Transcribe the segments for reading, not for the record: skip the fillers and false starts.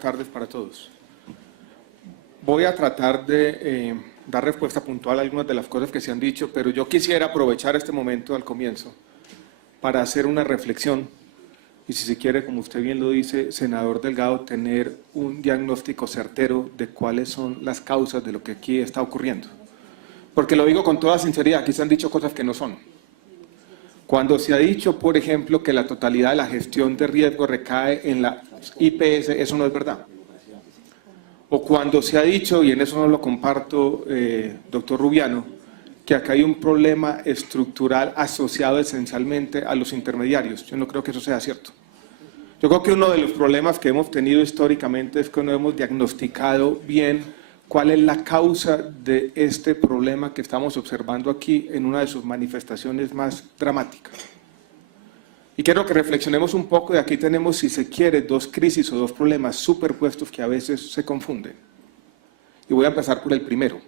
tardes para todos. Voy a tratar de dar respuesta puntual a algunas de las cosas que se han dicho, pero yo quisiera aprovechar este momento al comienzo para hacer una reflexión y, si se quiere, como usted bien lo dice, senador Delgado, tener un diagnóstico certero de cuáles son las causas de lo que aquí está ocurriendo. Porque lo digo con toda sinceridad, aquí se han dicho cosas que no son. Cuando se ha dicho, por ejemplo, que la totalidad de la gestión de riesgo recae en la IPS, eso no es verdad. O cuando se ha dicho, y en eso no lo comparto, doctor Rubiano, que acá hay un problema estructural asociado esencialmente a los intermediarios. Yo no creo que eso sea cierto. Yo creo que uno de los problemas que hemos tenido históricamente es que no hemos diagnosticado bien cuál es la causa de este problema que estamos observando aquí en una de sus manifestaciones más dramáticas. Y quiero que reflexionemos un poco, y aquí tenemos, si se quiere, dos crisis o dos problemas superpuestos que a veces se confunden. Y voy a empezar por el primero,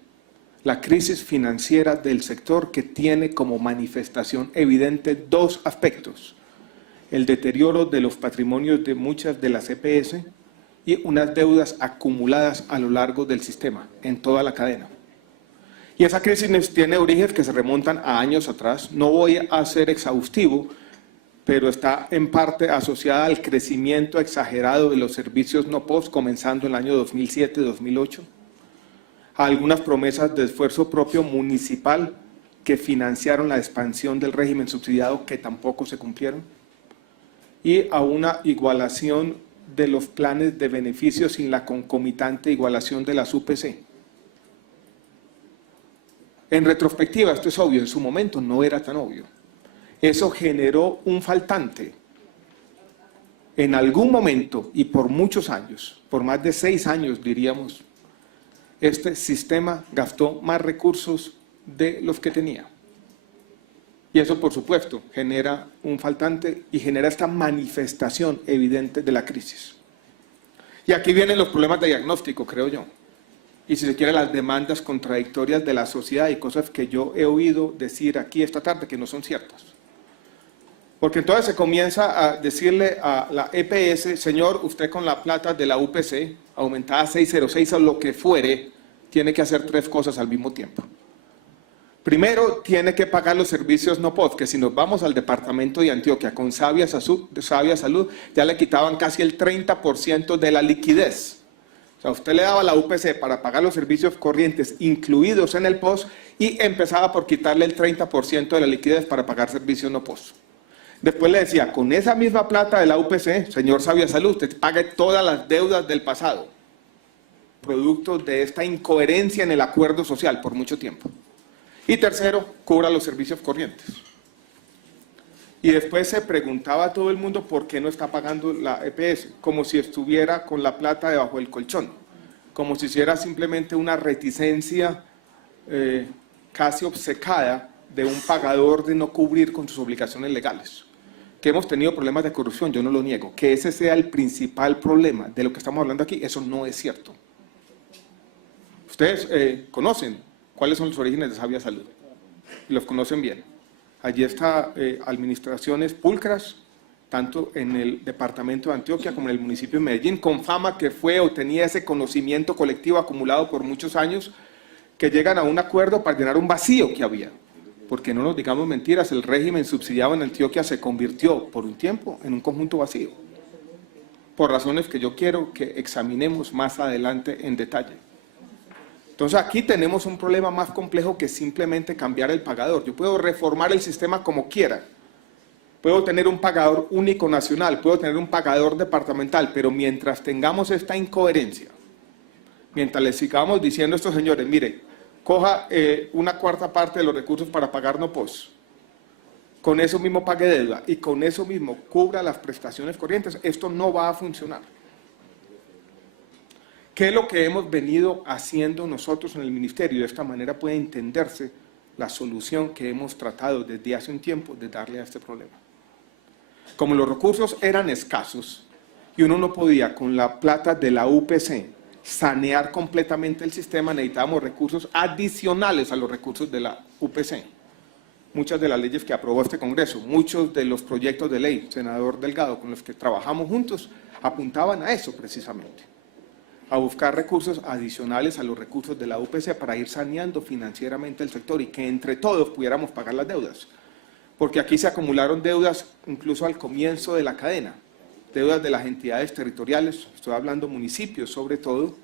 la crisis financiera del sector, que tiene como manifestación evidente dos aspectos: el deterioro de los patrimonios de muchas de las EPS y unas deudas acumuladas a lo largo del sistema, en toda la cadena. Y esa crisis tiene orígenes que se remontan a años atrás. No voy a ser exhaustivo, pero está en parte asociada al crecimiento exagerado de los servicios no POS, comenzando en el año 2007-2008, a algunas promesas de esfuerzo propio municipal que financiaron la expansión del régimen subsidiado, que tampoco se cumplieron, y a una igualación de los planes de beneficios sin la concomitante igualación de las UPC. En retrospectiva, esto es obvio, en su momento no era tan obvio. Eso generó un faltante. En algún momento, y por muchos años, por más de 6 años diríamos, este sistema gastó más recursos de los que tenía. Y eso, por supuesto, genera un faltante y genera esta manifestación evidente de la crisis. Y aquí vienen los problemas de diagnóstico, creo yo. Y, si se quiere, las demandas contradictorias de la sociedad y cosas que yo he oído decir aquí esta tarde que no son ciertas. Porque entonces se comienza a decirle a la EPS: señor, usted con la plata de la UPC, aumentada a 606 o lo que fuere, tiene que hacer 3 cosas al mismo tiempo. Primero, tiene que pagar los servicios no POS, que si nos vamos al departamento de Antioquia con Sabia Salud, ya le quitaban casi el 30% de la liquidez. O sea, usted le daba la UPC para pagar los servicios corrientes incluidos en el POS y empezaba por quitarle el 30% de la liquidez para pagar servicios no POS. Después le decía: con esa misma plata de la UPC, señor Sabia Salud, usted pague todas las deudas del pasado, producto de esta incoherencia en el acuerdo social por mucho tiempo. Y tercero, cubra los servicios corrientes. Y después se preguntaba a todo el mundo por qué no está pagando la EPS, como si estuviera con la plata debajo del colchón, como si hiciera simplemente una reticencia casi obcecada de un pagador de no cubrir con sus obligaciones legales. Que hemos tenido problemas de corrupción, yo no lo niego. Que ese sea el principal problema de lo que estamos hablando aquí, eso no es cierto. Ustedes conocen cuáles son los orígenes de Sabia Salud, y los conocen bien. Allí está administraciones pulcras, tanto en el departamento de Antioquia como en el municipio de Medellín, con fama que fue o tenía ese conocimiento colectivo acumulado por muchos años, que llegan a un acuerdo para llenar un vacío que había. Porque no nos digamos mentiras, el régimen subsidiado en Antioquia se convirtió por un tiempo en un conjunto vacío, por razones que yo quiero que examinemos más adelante en detalle. Entonces aquí tenemos un problema más complejo que simplemente cambiar el pagador. Yo puedo reformar el sistema como quiera, puedo tener un pagador único nacional, puedo tener un pagador departamental, pero mientras tengamos esta incoherencia, mientras les sigamos diciendo a estos señores: mire, coja una cuarta parte de los recursos para pagar no POS, con eso mismo pague deuda y con eso mismo cubra las prestaciones corrientes, esto no va a funcionar. ¿Qué es lo que hemos venido haciendo nosotros en el ministerio? De esta manera puede entenderse la solución que hemos tratado desde hace un tiempo de darle a este problema. Como los recursos eran escasos y uno no podía con la plata de la UPC sanear completamente el sistema, necesitábamos recursos adicionales a los recursos de la UPC. Muchas de las leyes que aprobó este Congreso, muchos de los proyectos de ley, senador Delgado, con los que trabajamos juntos, apuntaban a eso precisamente. a buscar recursos adicionales a los recursos de la UPC para ir saneando financieramente el sector y que entre todos pudiéramos pagar las deudas. Porque aquí se acumularon deudas incluso al comienzo de la cadena, deudas de las entidades territoriales, estoy hablando municipios sobre todo,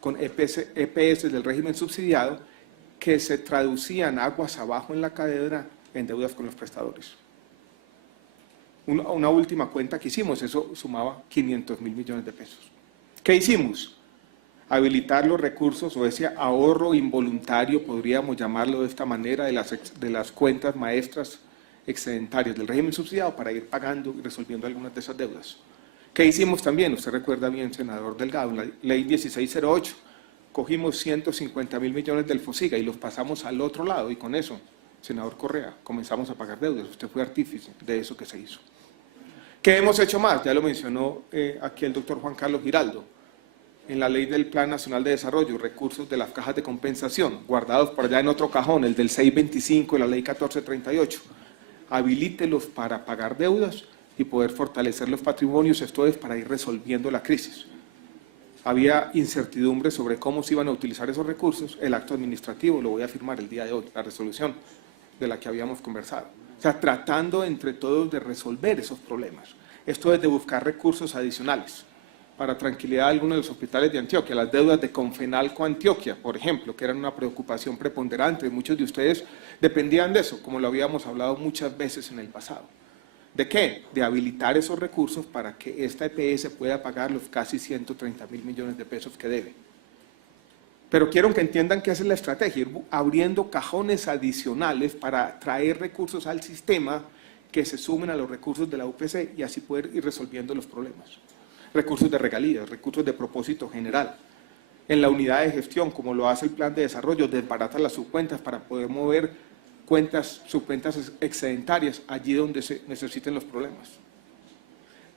con EPS del régimen subsidiado, que se traducían aguas abajo en la cadena en deudas con los prestadores. Una última cuenta que hicimos, eso sumaba 500.000 millones de pesos. ¿Qué hicimos? Habilitar los recursos o ese ahorro involuntario, podríamos llamarlo de esta manera, de las cuentas maestras excedentarias del régimen subsidiado para ir pagando y resolviendo algunas de esas deudas. ¿Qué hicimos también? Usted recuerda bien, senador Delgado, la ley 1608, cogimos 150.000 millones del FOSIGA y los pasamos al otro lado y con eso, senador Correa, comenzamos a pagar deudas. Usted fue artífice de eso que se hizo. ¿Qué hemos hecho más? Ya lo mencionó aquí el doctor Juan Carlos Giraldo. En la ley del Plan Nacional de Desarrollo, recursos de las cajas de compensación, guardados por allá en otro cajón, el del 625 y la ley 1438, habilítelos para pagar deudas y poder fortalecer los patrimonios, esto es para ir resolviendo la crisis. Había incertidumbre sobre cómo se iban a utilizar esos recursos, el acto administrativo lo voy a firmar el día de hoy, la resolución de la que habíamos conversado. O sea, tratando entre todos de resolver esos problemas. Esto es de buscar recursos adicionales para tranquilidad de algunos de los hospitales de Antioquia, las deudas de Confenalco Antioquia, por ejemplo, que eran una preocupación preponderante, muchos de ustedes dependían de eso, como lo habíamos hablado muchas veces en el pasado. ¿De qué? De habilitar esos recursos para que esta EPS pueda pagar los casi 130.000 millones de pesos que debe. Pero quiero que entiendan que esa es la estrategia, ir abriendo cajones adicionales para traer recursos al sistema que se sumen a los recursos de la UPC y así poder ir resolviendo los problemas. Recursos de regalías, recursos de propósito general. En la unidad de gestión, como lo hace el plan de desarrollo, desbarata las subcuentas para poder mover subcuentas excedentarias allí donde se necesiten los problemas.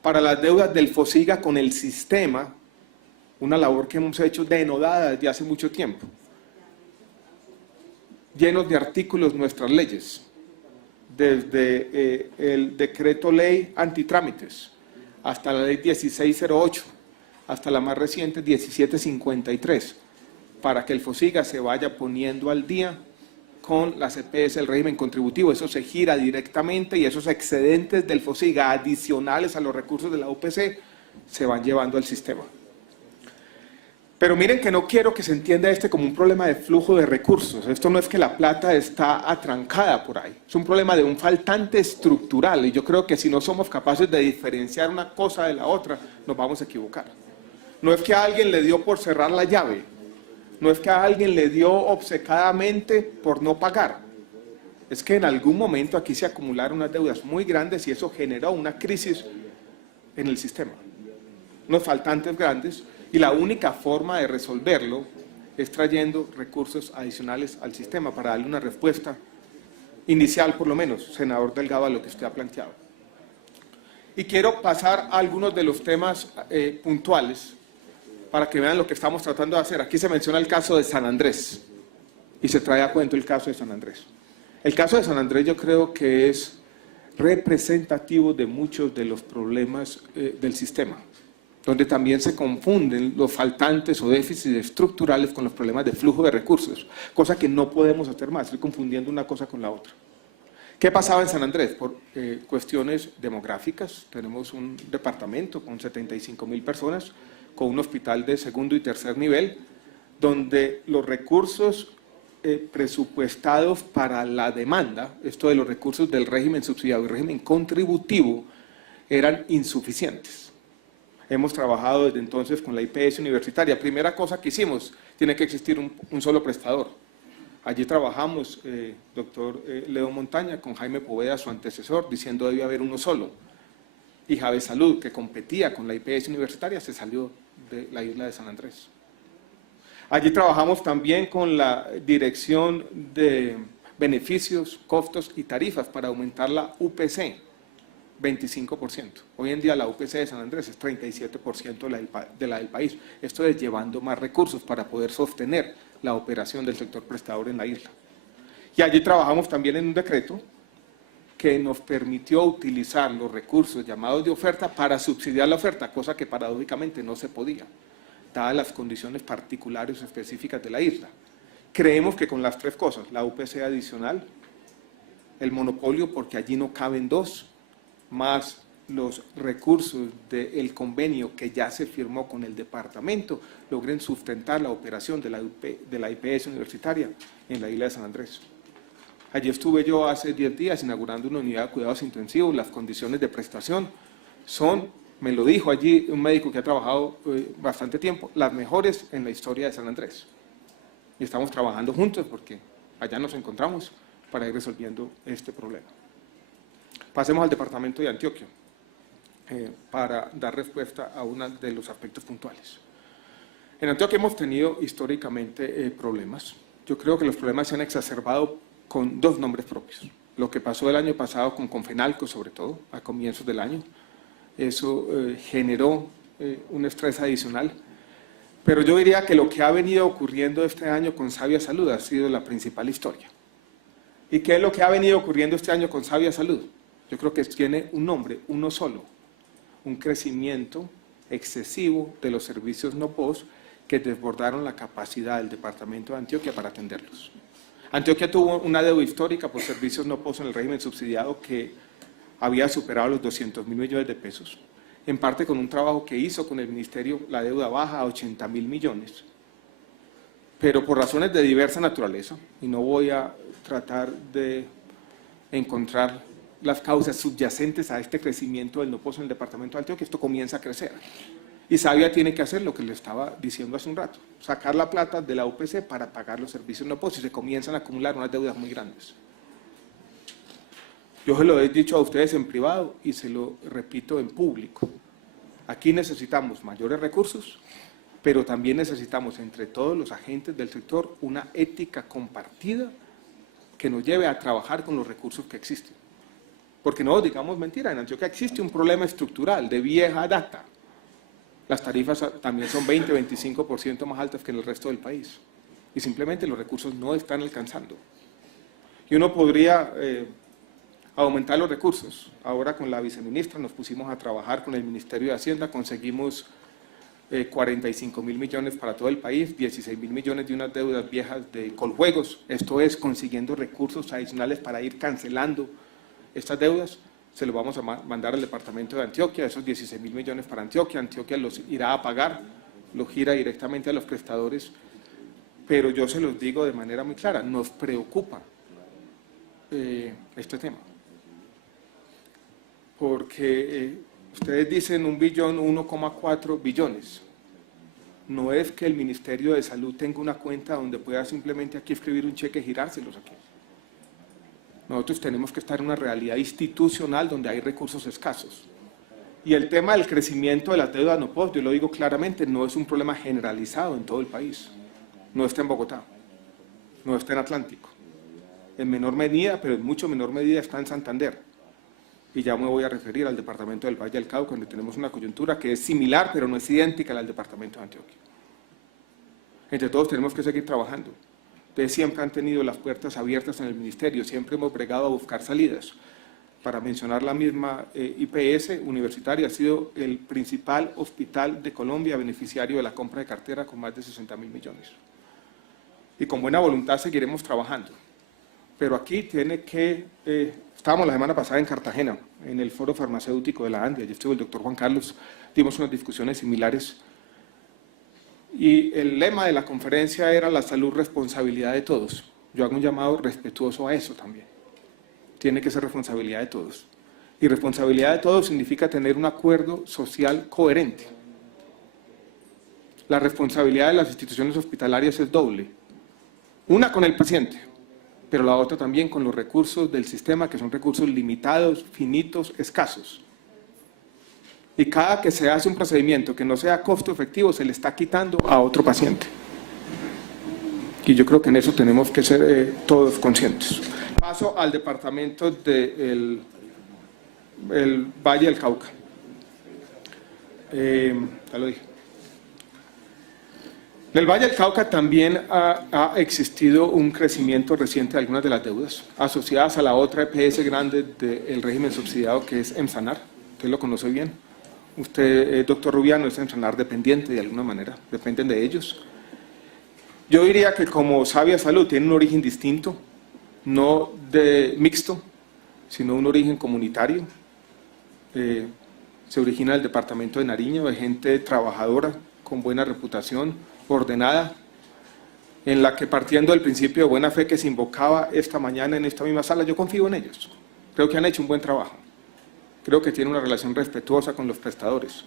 Para las deudas del FOSIGA con el sistema, una labor que hemos hecho denodada desde hace mucho tiempo. Llenos de artículos nuestras leyes, desde el decreto ley antitrámites, hasta la ley 1608, hasta la más reciente 1753, para que el FOSIGA se vaya poniendo al día con las EPS del régimen contributivo. Eso se gira directamente y esos excedentes del FOSIGA adicionales a los recursos de la UPC se van llevando al sistema. Pero miren que no quiero que se entienda como un problema de flujo de recursos. Esto no es que la plata está atrancada por ahí. Es un problema de un faltante estructural y yo creo que si no somos capaces de diferenciar una cosa de la otra, nos vamos a equivocar. No es que a alguien le dio por cerrar la llave. No es que a alguien le dio obcecadamente por no pagar. Es que en algún momento aquí se acumularon unas deudas muy grandes y eso generó una crisis en el sistema. Unos faltantes grandes. Y la única forma de resolverlo es trayendo recursos adicionales al sistema para darle una respuesta inicial, por lo menos, senador Delgado, a lo que usted ha planteado. Y quiero pasar a algunos de los temas puntuales para que vean lo que estamos tratando de hacer. Aquí se menciona el caso de San Andrés y se trae a cuento el caso de San Andrés. El caso de San Andrés yo creo que es representativo de muchos de los problemas del sistema, donde también se confunden los faltantes o déficits estructurales con los problemas de flujo de recursos, cosa que no podemos hacer más, estoy confundiendo una cosa con la otra. ¿Qué pasaba en San Andrés? Por cuestiones demográficas, tenemos un departamento con 75.000 personas, con un hospital de segundo y tercer nivel, donde los recursos presupuestados para la demanda, esto de los recursos del régimen subsidiado y régimen contributivo, eran insuficientes. Hemos trabajado desde entonces con la IPS universitaria. Primera cosa que hicimos, tiene que existir un solo prestador. Allí trabajamos, doctor Leo Montaña, con Jaime Poveda, su antecesor, diciendo debía haber uno solo. Y Jave Salud, que competía con la IPS universitaria, se salió de la isla de San Andrés. Allí trabajamos también con la Dirección de Beneficios, Costos y Tarifas para aumentar la UPC. 25%. Hoy en día la UPC de San Andrés es 37% de la del país. Esto es llevando más recursos para poder sostener la operación del sector prestador en la isla. Y allí trabajamos también en un decreto que nos permitió utilizar los recursos llamados de oferta para subsidiar la oferta, cosa que paradójicamente no se podía. dadas las condiciones particulares o específicas de la isla. Creemos que con las tres cosas, la UPC adicional, el monopolio porque allí no caben dos, más los recursos del convenio que ya se firmó con el departamento, logren sustentar la operación de la IPS universitaria en la isla de San Andrés. Allí estuve yo hace 10 días inaugurando una unidad de cuidados intensivos. Las condiciones de prestación son, me lo dijo allí un médico que ha trabajado bastante tiempo, las mejores en la historia de San Andrés. Y estamos trabajando juntos porque allá nos encontramos para ir resolviendo este problema. Pasemos al departamento de Antioquia para dar respuesta a uno de los aspectos puntuales. En Antioquia hemos tenido históricamente problemas. Yo creo que los problemas se han exacerbado con dos nombres propios. Lo que pasó el año pasado con Confenalco, sobre todo, a comienzos del año, eso generó un estrés adicional. Pero yo diría que lo que ha venido ocurriendo este año con Sabia Salud ha sido la principal historia. ¿Y qué es lo que ha venido ocurriendo este año con Sabia Salud? Yo creo que tiene un nombre, uno solo, un crecimiento excesivo de los servicios no POS que desbordaron la capacidad del departamento de Antioquia para atenderlos. Antioquia tuvo una deuda histórica por servicios no POS en el régimen subsidiado que había superado los 200.000 millones de pesos, en parte con un trabajo que hizo con el ministerio, la deuda baja a 80.000 millones, pero por razones de diversa naturaleza, y no voy a tratar de encontrar las causas subyacentes a este crecimiento del no POS en el departamento de Antioquia, esto comienza a crecer. Y Sabia tiene que hacer lo que le estaba diciendo hace un rato, sacar la plata de la UPC para pagar los servicios no POS y se comienzan a acumular unas deudas muy grandes. Yo se lo he dicho a ustedes en privado y se lo repito en público. Aquí necesitamos mayores recursos, pero también necesitamos entre todos los agentes del sector una ética compartida que nos lleve a trabajar con los recursos que existen. Porque no digamos mentira, en Antioquia existe un problema estructural de vieja data. Las tarifas también son 20-25% más altas que en el resto del país. Y simplemente los recursos no están alcanzando. Y uno podría aumentar los recursos. Ahora con la viceministra nos pusimos a trabajar con el Ministerio de Hacienda, conseguimos 45.000 millones para todo el país, 16.000 millones de unas deudas viejas de Coljuegos. Esto es consiguiendo recursos adicionales para ir cancelando estas deudas. Se los vamos a mandar al departamento de Antioquia, esos 16.000 millones para Antioquia. Antioquia los irá a pagar, los gira directamente a los prestadores, pero yo se los digo de manera muy clara, nos preocupa este tema. Porque ustedes dicen 1 billón, 1,4 billones. No es que el Ministerio de Salud tenga una cuenta donde pueda simplemente aquí escribir un cheque y girárselos aquí. Nosotros tenemos que estar en una realidad institucional donde hay recursos escasos. Y el tema del crecimiento de las deudas no POS, yo lo digo claramente, no es un problema generalizado en todo el país. No está en Bogotá, no está en Atlántico. En menor medida, pero en mucho menor medida está en Santander. Y ya me voy a referir al departamento del Valle del Cauca, donde tenemos una coyuntura que es similar, pero no es idéntica a la del departamento de Antioquia. Entre todos tenemos que seguir trabajando. Ustedes siempre han tenido las puertas abiertas en el ministerio, siempre hemos bregado a buscar salidas. Para mencionar la misma, IPS universitaria ha sido el principal hospital de Colombia beneficiario de la compra de cartera con más de 60.000 millones. Y con buena voluntad seguiremos trabajando. Pero aquí tiene que, estábamos la semana pasada en Cartagena, en el foro farmacéutico de la ANDI, allí estuvo el doctor Juan Carlos, dimos unas discusiones similares. Y el lema de la conferencia era la salud, responsabilidad de todos. Yo hago un llamado respetuoso a eso también. Tiene que ser responsabilidad de todos. Y responsabilidad de todos significa tener un acuerdo social coherente. La responsabilidad de las instituciones hospitalarias es doble. Una con el paciente, pero la otra también con los recursos del sistema, que son recursos limitados, finitos, escasos. Y cada que se hace un procedimiento que no sea costo efectivo, se le está quitando a otro paciente. Y yo creo que en eso tenemos que ser todos conscientes. Paso al departamento del Valle del Cauca. Ya lo dije. En el Valle del Cauca también ha existido un crecimiento reciente de algunas de las deudas asociadas a la otra EPS grande del régimen subsidiado, que es EMSANAR. Usted lo conoce bien. Usted, doctor Rubiano, es entrenar dependiente de alguna manera, dependen de ellos. Yo diría que como Sabia Salud tiene un origen distinto, no mixto, sino un origen comunitario. Se origina del departamento de Nariño, de gente trabajadora, con buena reputación, ordenada, en la que partiendo del principio de buena fe que se invocaba esta mañana en esta misma sala, yo confío en ellos. Creo que han hecho un buen trabajo. Creo que tienen una relación respetuosa con los prestadores.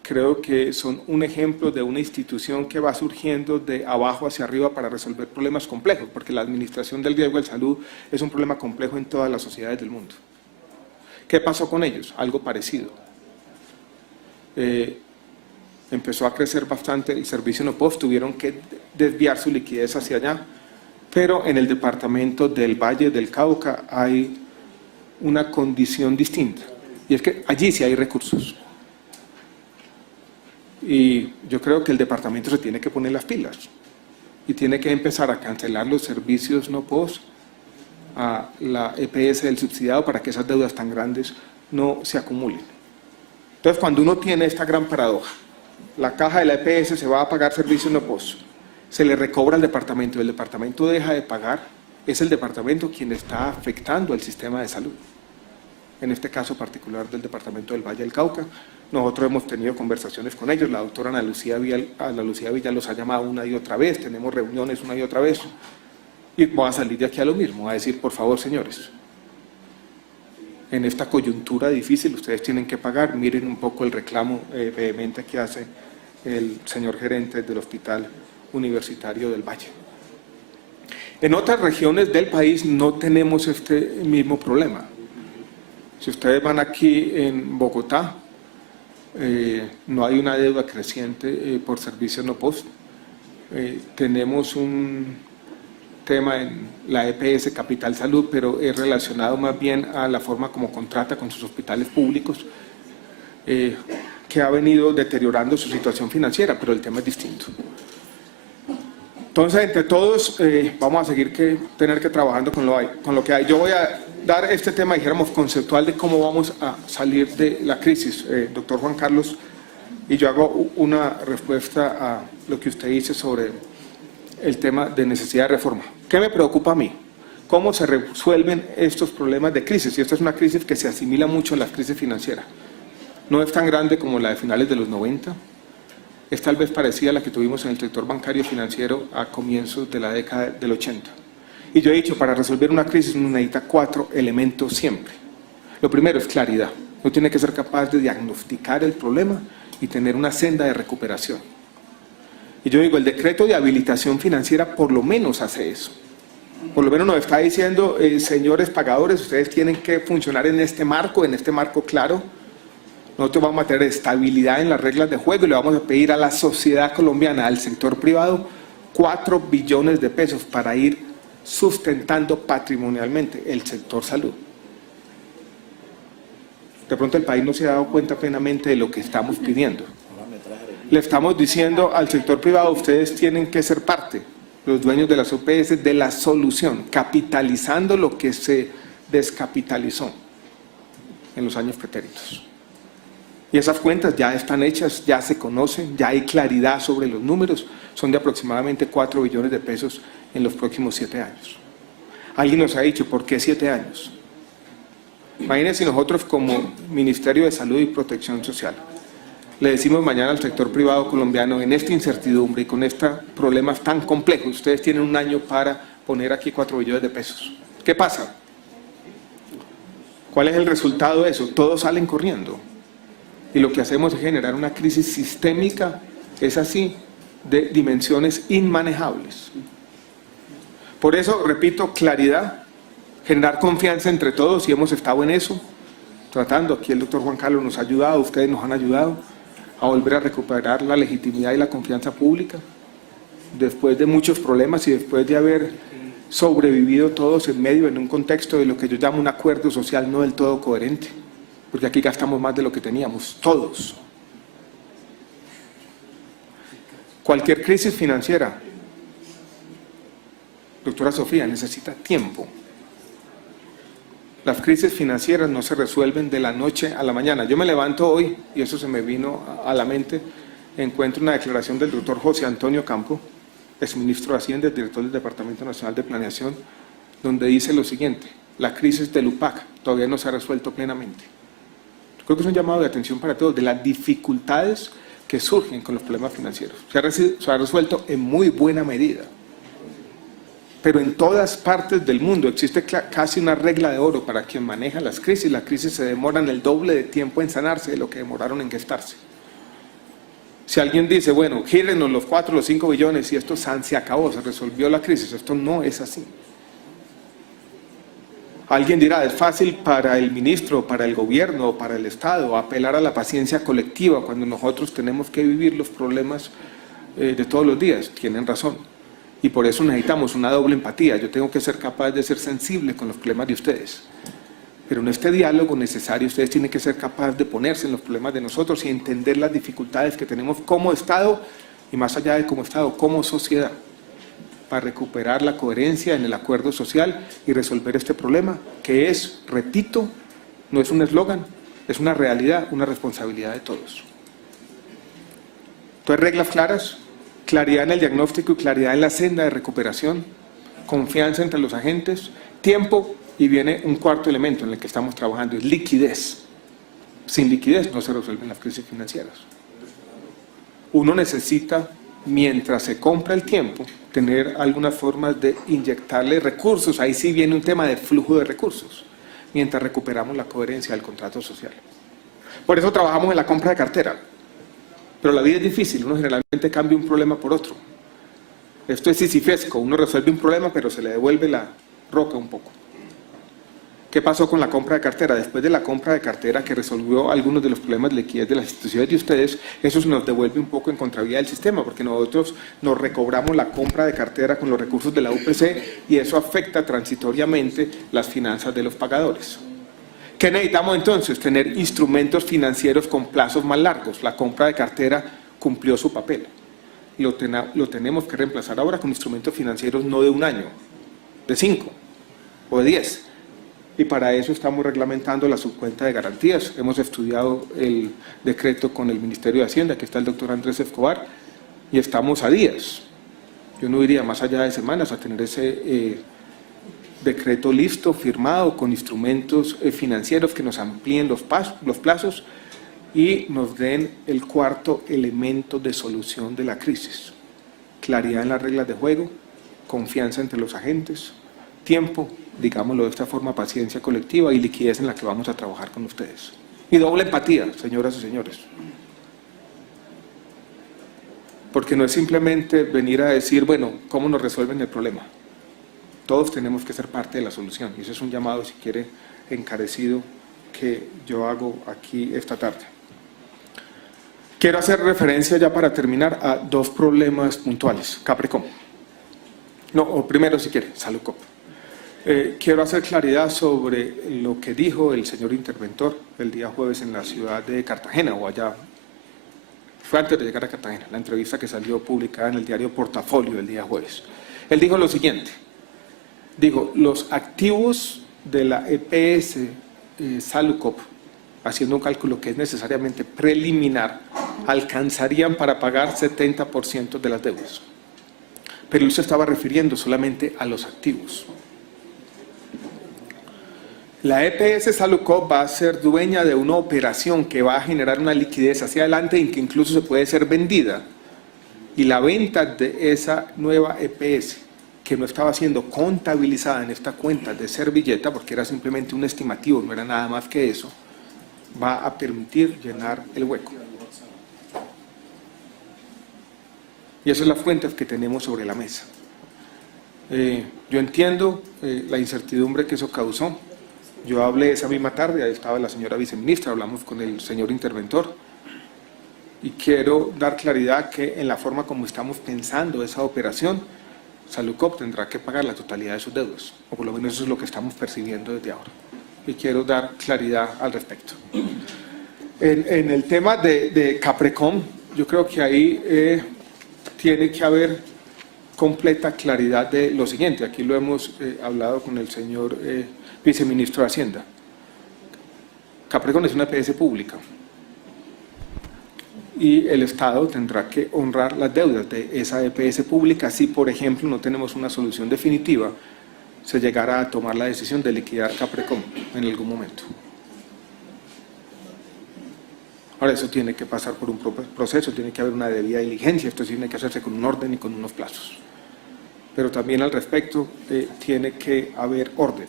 Creo que son un ejemplo de una institución que va surgiendo de abajo hacia arriba para resolver problemas complejos, porque la administración del riesgo de salud es un problema complejo en todas las sociedades del mundo. ¿Qué pasó con ellos? Algo parecido. Empezó a crecer bastante el servicio no post, tuvieron que desviar su liquidez hacia allá, pero en el departamento del Valle del Cauca hay una condición distinta, y es que allí sí hay recursos. Y yo creo que el departamento se tiene que poner las pilas y tiene que empezar a cancelar los servicios no post a la EPS del subsidiado para que esas deudas tan grandes no se acumulen. Entonces, cuando uno tiene esta gran paradoja, la caja de la EPS se va a pagar servicios no post, se le recobra al departamento, el departamento deja de pagar, es el departamento quien está afectando al sistema de salud. En este caso particular del departamento del Valle del Cauca, nosotros hemos tenido conversaciones con ellos, la doctora Ana Lucía Villa los ha llamado una y otra vez, tenemos reuniones una y otra vez, y voy a salir de aquí a lo mismo, a decir, por favor, señores, en esta coyuntura difícil ustedes tienen que pagar, miren un poco el reclamo vehemente que hace el señor gerente del Hospital Universitario del Valle. En otras regiones del país no tenemos este mismo problema. Si ustedes van aquí en Bogotá, no hay una deuda creciente por servicios no post. Tenemos un tema en la EPS Capital Salud, pero es relacionado más bien a la forma como contrata con sus hospitales públicos, que ha venido deteriorando su situación financiera, pero el tema es distinto. Entonces, entre todos, vamos a seguir tener que trabajando con lo que hay. Yo voy a dar este tema, dijéramos, conceptual de cómo vamos a salir de la crisis, doctor Juan Carlos, y yo hago una respuesta a lo que usted dice sobre el tema de necesidad de reforma. ¿Qué me preocupa a mí? ¿Cómo se resuelven estos problemas de crisis? Y esta es una crisis que se asimila mucho a la crisis financiera. No es tan grande como la de finales de los 90, es tal vez parecida a la que tuvimos en el sector bancario financiero a comienzos de la década del 80. Y yo he dicho, para resolver una crisis uno necesita 4 elementos siempre. Lo primero es claridad. Uno tiene que ser capaz de diagnosticar el problema y tener una senda de recuperación. Y yo digo, el decreto de habilitación financiera por lo menos hace eso. Por lo menos nos está diciendo, señores pagadores, ustedes tienen que funcionar en este marco claro. Nosotros vamos a tener estabilidad en las reglas de juego y le vamos a pedir a la sociedad colombiana, al sector privado, 4 billones de pesos para ir sustentando patrimonialmente el sector salud. De pronto el país no se ha dado cuenta plenamente de lo que estamos pidiendo. Le estamos diciendo al sector privado, ustedes tienen que ser parte, los dueños de las OPS, de la solución, capitalizando lo que se descapitalizó en los años pretéritos. Y esas cuentas ya están hechas, ya se conocen, ya hay claridad sobre los números, son de aproximadamente 4 billones de pesos en los próximos 7 años. Alguien nos ha dicho, ¿por qué 7 años? Imagínense nosotros como Ministerio de Salud y Protección Social, le decimos mañana al sector privado colombiano, en esta incertidumbre y con estos problemas tan complejos, ustedes tienen un año para poner aquí 4 billones de pesos. ¿Qué pasa? ¿Cuál es el resultado de eso? Todos salen corriendo. Y lo que hacemos es generar una crisis sistémica, es así, de dimensiones inmanejables. Por eso, repito, claridad, generar confianza entre todos, y hemos estado en eso, tratando, aquí el doctor Juan Carlos nos ha ayudado, ustedes nos han ayudado a volver a recuperar la legitimidad y la confianza pública, después de muchos problemas y después de haber sobrevivido todos en medio, en un contexto de lo que yo llamo un acuerdo social no del todo coherente. Porque aquí gastamos más de lo que teníamos, todos. Cualquier crisis financiera, doctora Sofía, necesita tiempo. Las crisis financieras no se resuelven de la noche a la mañana. Yo me levanto hoy, y eso se me vino a la mente, encuentro una declaración del doctor José Antonio Campo, exministro de Hacienda, director del Departamento Nacional de Planeación, donde dice lo siguiente: la crisis del UPAC todavía no se ha resuelto plenamente. Yo creo que es un llamado de atención para todos, de las dificultades que surgen con los problemas financieros. Se ha resuelto en muy buena medida, pero en todas partes del mundo existe casi una regla de oro para quien maneja las crisis. Las crisis se demoran el doble de tiempo en sanarse de lo que demoraron en gestarse. Si alguien dice, bueno, gírenos los 4 o los 5 billones y esto se acabó, se resolvió la crisis, esto no es así. Alguien dirá, es fácil para el ministro, para el gobierno, para el Estado apelar a la paciencia colectiva cuando nosotros tenemos que vivir los problemas de todos los días. Tienen razón. Y por eso necesitamos una doble empatía. Yo tengo que ser capaz de ser sensible con los problemas de ustedes. Pero en este diálogo necesario ustedes tienen que ser capaces de ponerse en los problemas de nosotros y entender las dificultades que tenemos como Estado y más allá de como Estado, como sociedad, para recuperar la coherencia en el acuerdo social y resolver este problema que es, repito, no es un eslogan, es una realidad, una responsabilidad de todos. Entonces, reglas claras, claridad en el diagnóstico y claridad en la senda de recuperación, confianza entre los agentes, tiempo, y viene un cuarto elemento en el que estamos trabajando, es liquidez. Sin liquidez no se resuelven las crisis financieras. Uno necesita, mientras se compra el tiempo, tener algunas formas de inyectarle recursos. Ahí sí viene un tema de flujo de recursos, mientras recuperamos la coherencia del contrato social. Por eso trabajamos en la compra de cartera. Pero la vida es difícil, uno generalmente cambia un problema por otro. Esto es sisifesco, uno resuelve un problema pero se le devuelve la roca un poco. ¿Qué pasó con la compra de cartera? Después de la compra de cartera que resolvió algunos de los problemas de liquidez de las instituciones de ustedes, eso se nos devuelve un poco en contravía del sistema, porque nosotros nos recobramos la compra de cartera con los recursos de la UPC y eso afecta transitoriamente las finanzas de los pagadores. ¿Qué necesitamos entonces? Tener instrumentos financieros con plazos más largos. La compra de cartera cumplió su papel. Lo tenemos que reemplazar ahora con instrumentos financieros no de 1 año, de 5 o de 10. Y para eso estamos reglamentando la subcuenta de garantías. Hemos estudiado el decreto con el Ministerio de Hacienda, que está el doctor Andrés Escobar, y estamos a días. Yo no diría más allá de semanas a tener ese decreto listo, firmado, con instrumentos financieros que nos amplíen los plazos y nos den el cuarto elemento de solución de la crisis. Claridad en las reglas de juego, confianza entre los agentes, tiempo, digámoslo de esta forma, paciencia colectiva y liquidez en la que vamos a trabajar con ustedes. Y doble empatía, señoras y señores. Porque no es simplemente venir a decir, bueno, ¿cómo nos resuelven el problema? Todos tenemos que ser parte de la solución. Y ese es un llamado, si quiere, encarecido que yo hago aquí esta tarde. Quiero hacer referencia ya para terminar a 2 problemas puntuales. Caprecom. No, o primero, si quiere, Saludcop. Quiero hacer claridad sobre lo que dijo el señor interventor el día jueves en la ciudad de Cartagena, o allá, fue antes de llegar a Cartagena, la entrevista que salió publicada en el diario Portafolio el día jueves. Él dijo lo siguiente, dijo, los activos de la EPS Saludcop, haciendo un cálculo que es necesariamente preliminar, alcanzarían para pagar 70% de las deudas. Pero él se estaba refiriendo solamente a los activos. La EPS Saludcop va a ser dueña de una operación que va a generar una liquidez hacia adelante y que incluso se puede ser vendida. Y la venta de esa nueva EPS, que no estaba siendo contabilizada en esta cuenta de servilleta, porque era simplemente un estimativo, no era nada más que eso, va a permitir llenar el hueco. Y esa es la fuente que tenemos sobre la mesa. Yo entiendo la incertidumbre que eso causó. Yo hablé esa misma tarde, ahí estaba la señora viceministra, hablamos con el señor interventor y quiero dar claridad que en la forma como estamos pensando esa operación, Saludcop tendrá que pagar la totalidad de sus deudas, o por lo menos eso es lo que estamos percibiendo desde ahora. Y quiero dar claridad al respecto. En el tema de Caprecom, yo creo que ahí tiene que haber completa claridad de lo siguiente. Aquí lo hemos hablado con el señor viceministro de Hacienda. Caprecon es una EPS pública y el Estado tendrá que honrar las deudas de esa EPS pública si, por ejemplo, no tenemos una solución definitiva, se llegará a tomar la decisión de liquidar Caprecon en algún momento. Ahora, eso tiene que pasar por un proceso, tiene que haber una debida diligencia, esto tiene que hacerse con un orden y con unos plazos. Pero también al respecto tiene que haber orden.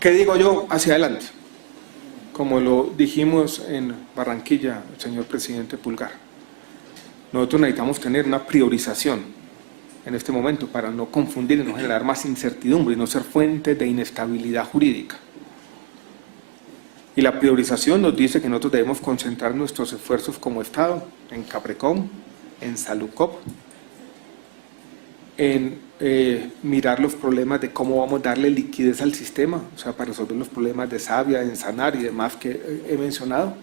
¿Qué digo yo hacia adelante? Como lo dijimos en Barranquilla, el señor presidente Pulgar, nosotros necesitamos tener una priorización en este momento para no confundir y no generar más incertidumbre y no ser fuente de inestabilidad jurídica. Y la priorización nos dice que nosotros debemos concentrar nuestros esfuerzos como Estado en Caprecon, en Salucop, en mirar los problemas de cómo vamos a darle liquidez al sistema, o sea, para resolver los problemas de Savia, en Sanar y demás que he mencionado.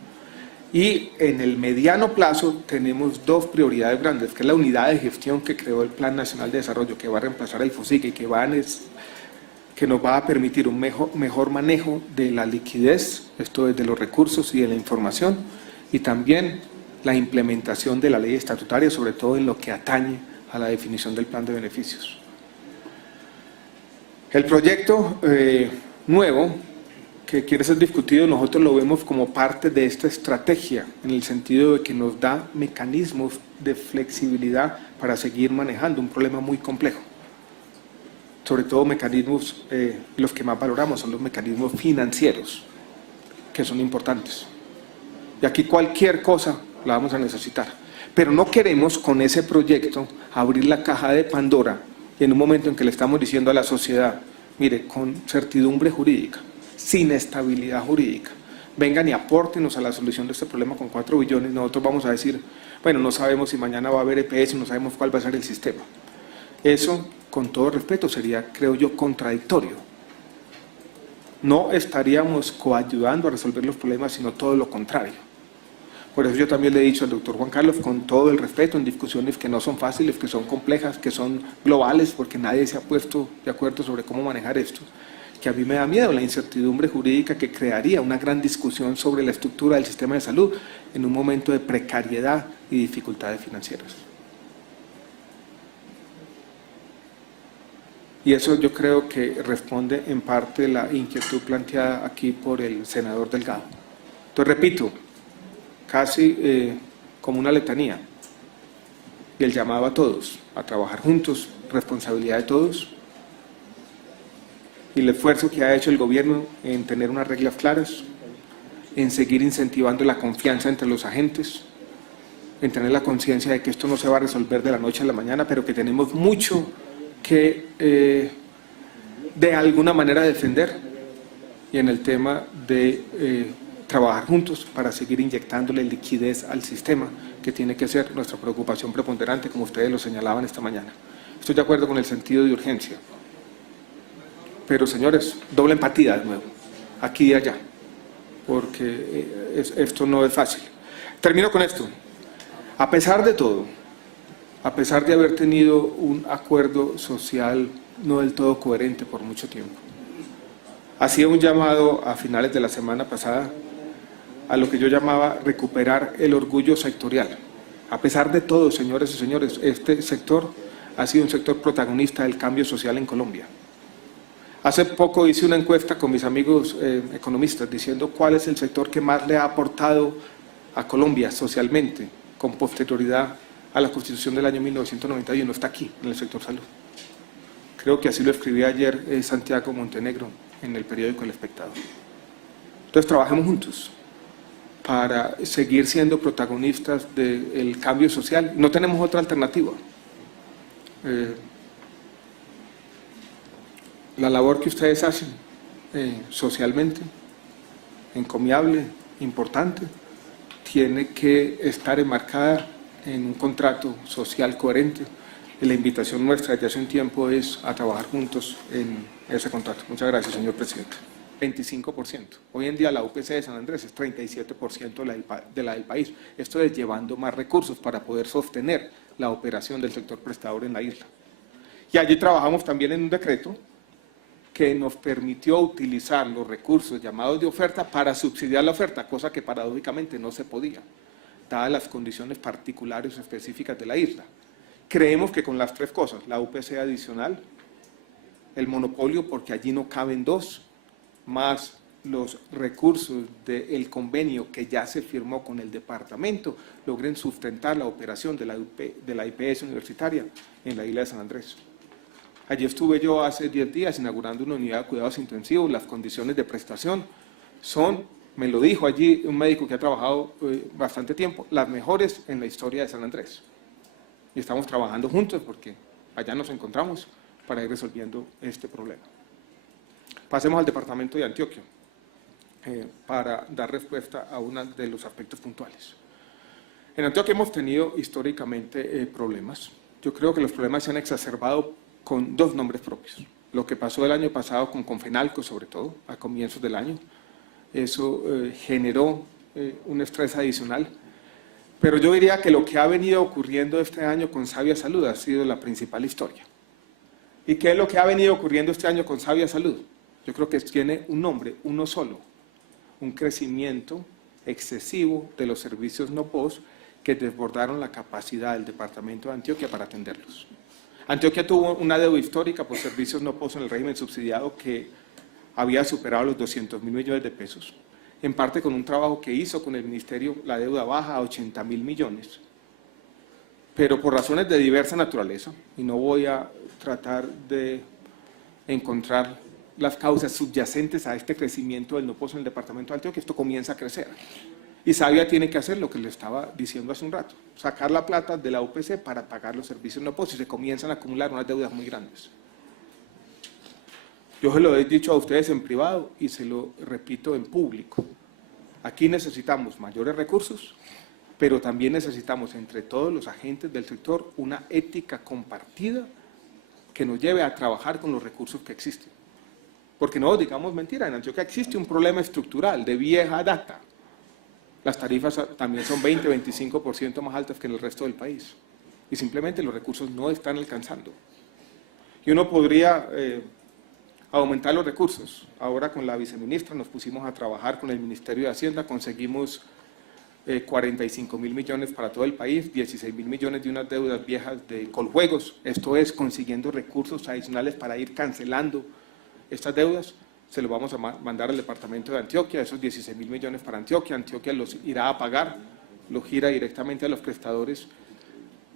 Y en el mediano plazo tenemos dos prioridades grandes, que es la unidad de gestión que creó el Plan Nacional de Desarrollo, que va a reemplazar el FOSIC y que nos va a permitir un mejor manejo de la liquidez, esto es de los recursos y de la información, y también la implementación de la ley estatutaria, sobre todo en lo que atañe a la definición del plan de beneficios. El proyecto nuevo que quiere ser discutido, nosotros lo vemos como parte de esta estrategia, en el sentido de que nos da mecanismos de flexibilidad para seguir manejando un problema muy complejo. Sobre todo mecanismos, los que más valoramos son los mecanismos financieros, que son importantes. Y aquí cualquier cosa la vamos a necesitar. Pero no queremos con ese proyecto abrir la caja de Pandora y en un momento en que le estamos diciendo a la sociedad, mire, con certidumbre jurídica, sin estabilidad jurídica, vengan y apórtenos a la solución de este problema con 4 billones, nosotros vamos a decir, bueno, no sabemos si mañana va a haber EPS, no sabemos cuál va a ser el sistema. Eso, con todo respeto, sería, creo yo, contradictorio. No estaríamos coayudando a resolver los problemas, sino todo lo contrario. Por eso yo también le he dicho al doctor Juan Carlos, con todo el respeto, en discusiones que no son fáciles, que son complejas, que son globales, porque nadie se ha puesto de acuerdo sobre cómo manejar esto, que a mí me da miedo la incertidumbre jurídica que crearía una gran discusión sobre la estructura del sistema de salud en un momento de precariedad y dificultades financieras. Y eso yo creo que responde en parte la inquietud planteada aquí por el senador Delgado. Entonces, repito, casi como una letanía, y el llamado a todos, a trabajar juntos, responsabilidad de todos, y el esfuerzo que ha hecho el gobierno en tener unas reglas claras, en seguir incentivando la confianza entre los agentes, en tener la conciencia de que esto no se va a resolver de la noche a la mañana, pero que tenemos mucho que de alguna manera defender, y en el tema de trabajar juntos para seguir inyectándole liquidez al sistema, que tiene que ser nuestra preocupación preponderante, como ustedes lo señalaban esta mañana. Estoy de acuerdo con el sentido de urgencia, pero señores, doble empatía de nuevo, aquí y allá, porque esto no es fácil. Termino con esto. A pesar de todo, a pesar de haber tenido un acuerdo social no del todo coherente por mucho tiempo, hacía un llamado a finales de la semana pasada a lo que yo llamaba recuperar el orgullo sectorial. A pesar de todo, señores y señores, este sector ha sido un sector protagonista del cambio social en Colombia. Hace poco hice una encuesta con mis amigos economistas diciendo cuál es el sector que más le ha aportado a Colombia socialmente con posterioridad a la Constitución del año 1991. Está aquí, en el sector salud. Creo que así lo escribí ayer Santiago Montenegro en el periódico El Espectador. Entonces, trabajemos juntos para seguir siendo protagonistas del cambio social. No tenemos otra alternativa. La labor que ustedes hacen socialmente, encomiable, importante, tiene que estar enmarcada en un contrato social coherente. Y la invitación nuestra desde hace un tiempo es a trabajar juntos en ese contrato. Muchas gracias, señor presidente. 25%. Hoy en día la UPC de San Andrés es 37% de la del país. Esto es llevando más recursos para poder sostener la operación del sector prestador en la isla. Y allí trabajamos también en un decreto que nos permitió utilizar los recursos llamados de oferta para subsidiar la oferta, cosa que paradójicamente no se podía, dadas las condiciones particulares o específicas de la isla. Creemos que con las tres cosas, la UPC adicional, el monopolio, porque allí no caben dos, más los recursos del convenio que ya se firmó con el departamento, logren sustentar la operación de la IPS universitaria en la isla de San Andrés. Allí estuve yo hace 10 días inaugurando una unidad de cuidados intensivos. Las condiciones de prestación son, me lo dijo allí un médico que ha trabajado bastante tiempo, las mejores en la historia de San Andrés. Y estamos trabajando juntos porque allá nos encontramos para ir resolviendo este problema. Pasemos al departamento de Antioquia para dar respuesta a uno de los aspectos puntuales. En Antioquia hemos tenido históricamente problemas. Yo creo que los problemas se han exacerbado con dos nombres propios. Lo que pasó el año pasado con Confenalco, sobre todo, a comienzos del año, eso generó un estrés adicional. Pero yo diría que lo que ha venido ocurriendo este año con Sabia Salud ha sido la principal historia. ¿Y qué es lo que ha venido ocurriendo este año con Sabia Salud? Yo creo que tiene un nombre, uno solo, un crecimiento excesivo de los servicios no POS que desbordaron la capacidad del departamento de Antioquia para atenderlos. Antioquia tuvo una deuda histórica por servicios no POS en el régimen subsidiado que había superado los 200.000 millones de pesos, en parte con un trabajo que hizo con el ministerio, la deuda baja a 80.000 millones, pero por razones de diversa naturaleza, y no voy a tratar de encontrar las causas subyacentes a este crecimiento del no POS en el departamento de Antioquia, esto comienza a crecer. Y Sabia tiene que hacer lo que le estaba diciendo hace un rato, sacar la plata de la UPC para pagar los servicios no POS y se comienzan a acumular unas deudas muy grandes. Yo se lo he dicho a ustedes en privado y se lo repito en público. Aquí necesitamos mayores recursos, pero también necesitamos entre todos los agentes del sector una ética compartida que nos lleve a trabajar con los recursos que existen. Porque no digamos mentira, en Antioquia existe un problema estructural de vieja data. Las tarifas también son 20-25% más altas que en el resto del país. Y simplemente los recursos no están alcanzando. Y uno podría aumentar los recursos. Ahora con la viceministra nos pusimos a trabajar con el Ministerio de Hacienda, conseguimos 45.000 millones para todo el país, 16.000 millones de unas deudas viejas de Coljuegos. Esto es consiguiendo recursos adicionales para ir cancelando estas deudas. Se lo vamos a mandar al departamento de Antioquia, esos 16.000 millones para Antioquia. Antioquia los irá a pagar, los gira directamente a los prestadores,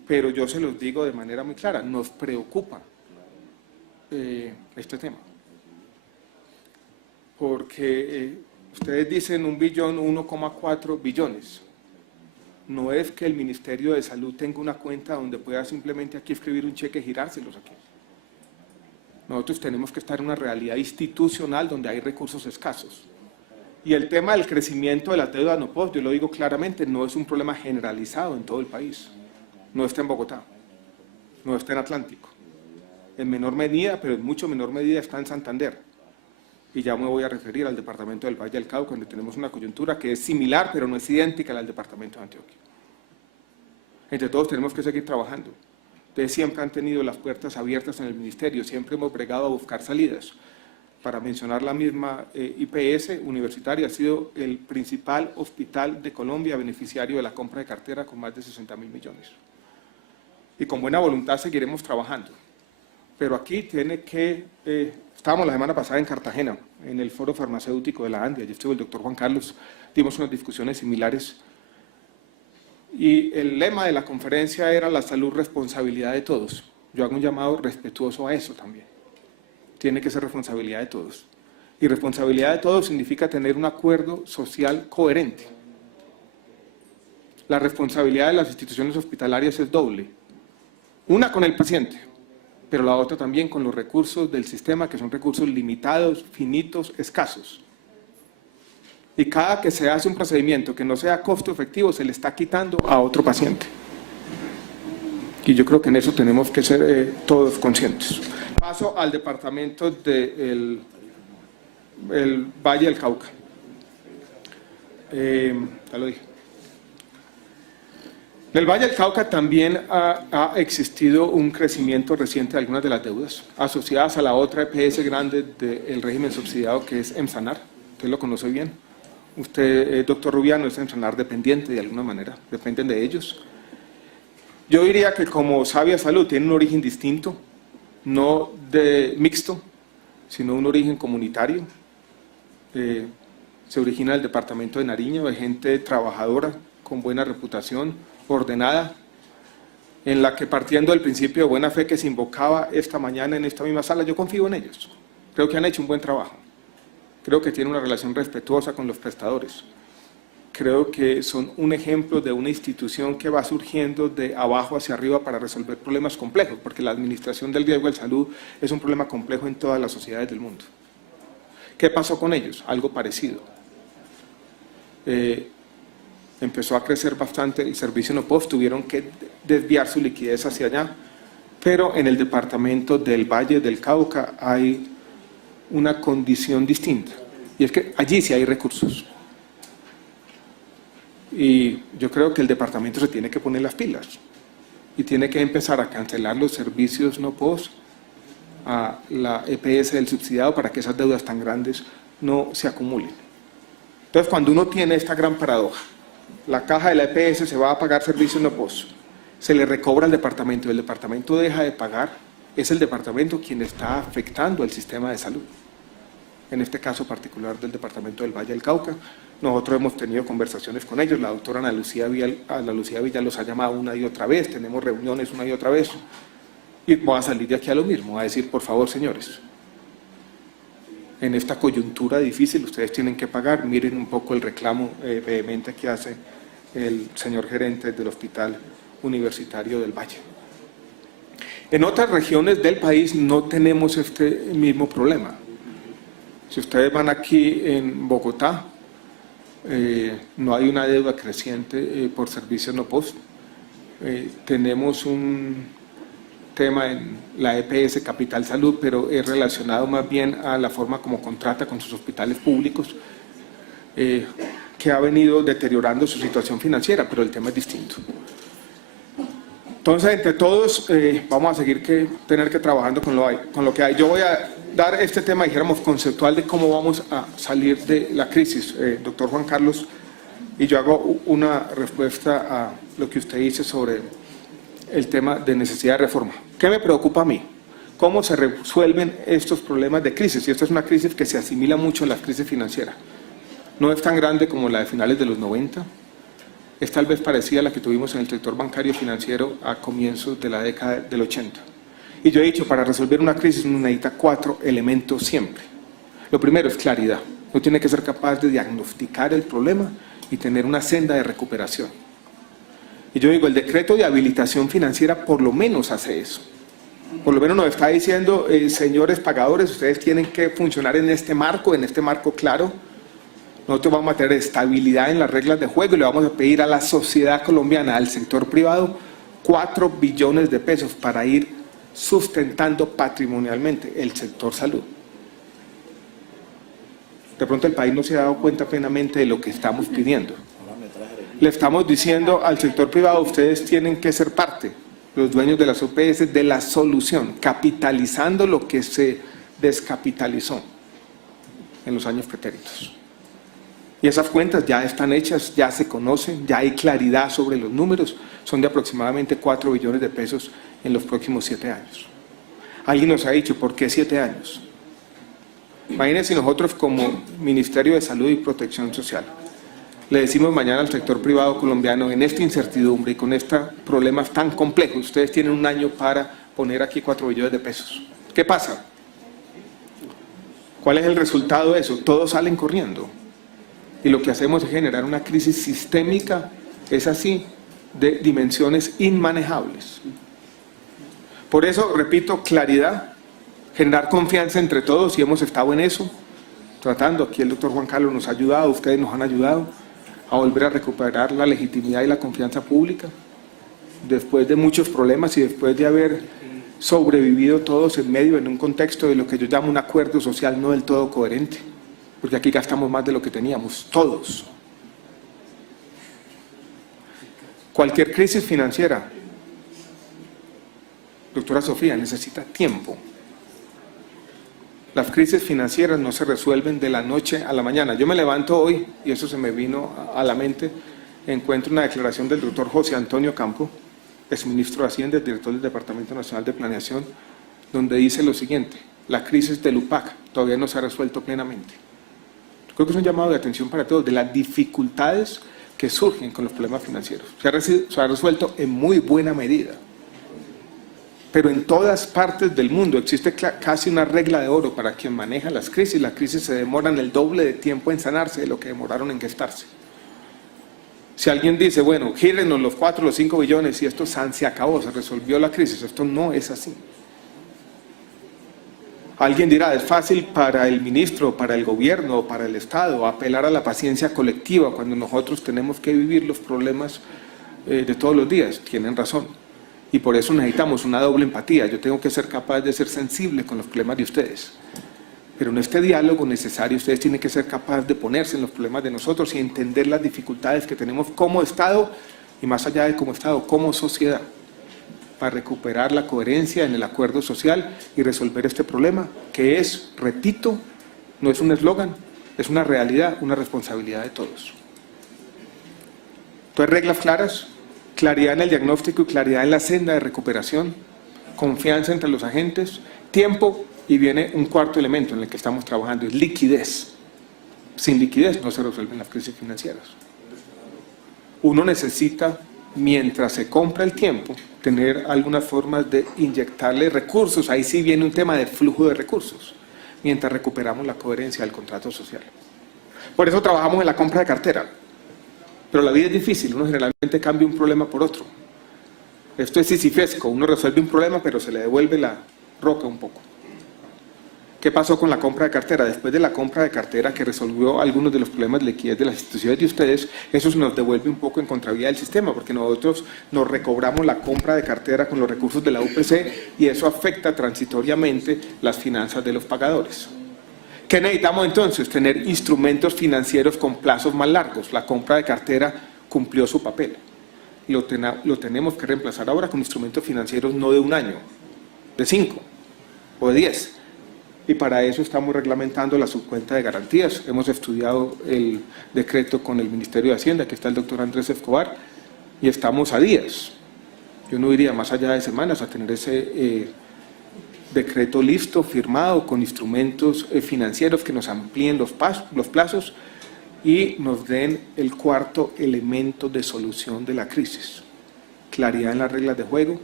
pero yo se los digo de manera muy clara, nos preocupa este tema. Porque ustedes dicen 1 billón, 1,4 billones. No es que el Ministerio de Salud tenga una cuenta donde pueda simplemente aquí escribir un cheque y girárselos aquí. Nosotros tenemos que estar en una realidad institucional donde hay recursos escasos. Y el tema del crecimiento de la deuda no POS, yo lo digo claramente, no es un problema generalizado en todo el país. No está en Bogotá, no está en Atlántico. En menor medida, pero en mucho menor medida está en Santander. Y ya me voy a referir al departamento del Valle del Cauca, donde tenemos una coyuntura que es similar, pero no es idéntica a la del departamento de Antioquia. Entre todos tenemos que seguir trabajando. Ustedes siempre han tenido las puertas abiertas en el ministerio, siempre hemos bregado a buscar salidas. Para mencionar la misma IPS universitaria, ha sido el principal hospital de Colombia beneficiario de la compra de cartera con más de 60.000 millones. Y con buena voluntad seguiremos trabajando. Pero aquí tiene que... estábamos la semana pasada en Cartagena, en el foro farmacéutico de la ANDI, allí estuvo el doctor Juan Carlos, dimos unas discusiones similares. Y el lema de la conferencia era la salud, responsabilidad de todos. Yo hago un llamado respetuoso a eso también. Tiene que ser responsabilidad de todos. Y responsabilidad de todos significa tener un acuerdo social coherente. La responsabilidad de las instituciones hospitalarias es doble. Una con el paciente, pero la otra también con los recursos del sistema, que son recursos limitados, finitos, escasos. Y cada que se hace un procedimiento que no sea costo efectivo, se le está quitando a otro paciente. Y yo creo que en eso tenemos que ser todos conscientes. Paso al departamento de el Valle del Cauca. Ya lo dije. En el Valle del Cauca también ha existido un crecimiento reciente de algunas de las deudas asociadas a la otra EPS grande del régimen subsidiado, que es Emsanar. Usted lo conoce bien. Usted, doctor Rubiano, es Emsanar dependiente de alguna manera, dependen de ellos. Yo diría que como Sabia Salud tiene un origen distinto, no mixto, sino un origen comunitario. Se origina del departamento de Nariño, de gente trabajadora, con buena reputación, ordenada, en la que partiendo del principio de buena fe que se invocaba esta mañana en esta misma sala, yo confío en ellos. Creo que han hecho un buen trabajo. Creo que tienen una relación respetuosa con los prestadores. Creo que son un ejemplo de una institución que va surgiendo de abajo hacia arriba para resolver problemas complejos, porque la administración del riesgo de salud es un problema complejo en todas las sociedades del mundo. ¿Qué pasó con ellos? Algo parecido. Empezó a crecer bastante el servicio no POF, tuvieron que desviar su liquidez hacia allá, pero en el departamento del Valle del Cauca hay una condición distinta, y es que allí sí hay recursos. Y yo creo que el departamento se tiene que poner las pilas y tiene que empezar a cancelar los servicios no POS a la EPS del subsidiado para que esas deudas tan grandes no se acumulen. Entonces, cuando uno tiene esta gran paradoja, la caja de la EPS se va a pagar servicios no POS, se le recobra al departamento y el departamento deja de pagar, es el departamento quien está afectando al sistema de salud. En este caso particular del departamento del Valle del Cauca, nosotros hemos tenido conversaciones con ellos, la doctora Ana Lucía Villa los ha llamado una y otra vez, tenemos reuniones una y otra vez, y voy a salir de aquí a lo mismo, voy a decir, por favor, señores, en esta coyuntura difícil ustedes tienen que pagar, miren un poco el reclamo vehemente que hace el señor gerente del Hospital Universitario del Valle. En otras regiones del país no tenemos este mismo problema. Si ustedes van aquí en Bogotá, no hay una deuda creciente por servicios no POS. Tenemos un tema en la EPS Capital Salud, pero es relacionado más bien a la forma como contrata con sus hospitales públicos, que ha venido deteriorando su situación financiera, pero el tema es distinto. Entonces, entre todos, vamos a seguir tener que trabajando con lo que hay. Yo voy a dar este tema, dijéramos, conceptual de cómo vamos a salir de la crisis, doctor Juan Carlos, y yo hago una respuesta a lo que usted dice sobre el tema de necesidad de reforma. ¿Qué me preocupa a mí? ¿Cómo se resuelven estos problemas de crisis? Y esta es una crisis que se asimila mucho a la crisis financiera. No es tan grande como la de finales de los 90, es tal vez parecida a la que tuvimos en el sector bancario financiero a comienzos de la década del 80. Y yo he dicho, para resolver una crisis uno necesita 4 elementos siempre. Lo primero es claridad. Uno tiene que ser capaz de diagnosticar el problema y tener una senda de recuperación. Y yo digo, el decreto de habilitación financiera por lo menos hace eso. Por lo menos nos está diciendo, señores pagadores, ustedes tienen que funcionar en este marco claro. Nosotros vamos a tener estabilidad en las reglas de juego y le vamos a pedir a la sociedad colombiana, al sector privado, 4 billones de pesos para ir sustentando patrimonialmente el sector salud. De pronto el país no se ha dado cuenta plenamente de lo que estamos pidiendo. Le estamos diciendo al sector privado, ustedes tienen que ser parte, los dueños de las OPS, de la solución, capitalizando lo que se descapitalizó en los años pretéritos. Y esas cuentas ya están hechas, ya se conocen, ya hay claridad sobre los números, son de aproximadamente 4 billones de pesos en los próximos 7 años. Alguien nos ha dicho, ¿por qué 7 años? Imagínense nosotros como Ministerio de Salud y Protección Social, le decimos mañana al sector privado colombiano, en esta incertidumbre y con estos problemas tan complejos, ustedes tienen un año para poner aquí 4 billones de pesos. ¿Qué pasa? ¿Cuál es el resultado de eso? Todos salen corriendo. Y lo que hacemos es generar una crisis sistémica, es así, de dimensiones inmanejables. Por eso, repito, claridad, generar confianza entre todos, y hemos estado en eso, tratando. Aquí el doctor Juan Carlos nos ha ayudado, ustedes nos han ayudado a volver a recuperar la legitimidad y la confianza pública, después de muchos problemas y después de haber sobrevivido todos en medio, en un contexto de lo que yo llamo un acuerdo social no del todo coherente. porque aquí gastamos más de lo que teníamos, todos. Cualquier crisis financiera, doctora Sofía, necesita tiempo. Las crisis financieras no se resuelven de la noche a la mañana. Yo me levanto hoy, y eso se me vino a la mente, encuentro una declaración del doctor José Antonio Campo, exministro de Hacienda, director del Departamento Nacional de Planeación, donde dice lo siguiente: la crisis del UPAC todavía no se ha resuelto plenamente. Creo que es un llamado de atención para todos, de las dificultades que surgen con los problemas financieros. Se ha resuelto en muy buena medida, pero en todas partes del mundo existe casi una regla de oro para quien maneja las crisis. Las crisis se demoran el doble de tiempo en sanarse de lo que demoraron en gestarse. Si alguien dice, bueno, gírenos los 4 o los 5 billones y esto se acabó, se resolvió la crisis, esto no es así. Alguien dirá, es fácil para el ministro, para el gobierno, para el Estado apelar a la paciencia colectiva cuando nosotros tenemos que vivir los problemas de todos los días. Tienen razón. Y por eso necesitamos una doble empatía. Yo tengo que ser capaz de ser sensible con los problemas de ustedes. Pero en este diálogo necesario ustedes tienen que ser capaces de ponerse en los problemas de nosotros y entender las dificultades que tenemos como Estado y más allá de como Estado, como sociedad, para recuperar la coherencia en el acuerdo social y resolver este problema que es, repito, no es un eslogan, es una realidad, una responsabilidad de todos. Entonces, reglas claras, claridad en el diagnóstico y claridad en la senda de recuperación, confianza entre los agentes, tiempo, y viene un cuarto elemento en el que estamos trabajando, es liquidez. Sin liquidez no se resuelven las crisis financieras. Uno necesita, mientras se compra el tiempo, tener algunas formas de inyectarle recursos. Ahí sí viene un tema de flujo de recursos, mientras recuperamos la coherencia del contrato social. Por eso trabajamos en la compra de cartera. Pero la vida es difícil, uno generalmente cambia un problema por otro. Esto es sisifesco, uno resuelve un problema pero se le devuelve la roca un poco. ¿Qué pasó con la compra de cartera? Después de la compra de cartera que resolvió algunos de los problemas de liquidez de las instituciones de ustedes, eso se nos devuelve un poco en contravía del sistema, porque nosotros nos recobramos la compra de cartera con los recursos de la UPC y eso afecta transitoriamente las finanzas de los pagadores. ¿Qué necesitamos entonces? Tener instrumentos financieros con plazos más largos. La compra de cartera cumplió su papel. Lo tenemos que reemplazar ahora con instrumentos financieros no de 1 año, de 5 o de 10. Y para eso estamos reglamentando la subcuenta de garantías. Hemos estudiado el decreto con el Ministerio de Hacienda, que está el doctor Andrés Escobar, y estamos a días. Yo no iría más allá de semanas a tener ese decreto listo, firmado, con instrumentos financieros que nos amplíen los plazos y nos den el cuarto elemento de solución de la crisis. Claridad en las reglas de juego,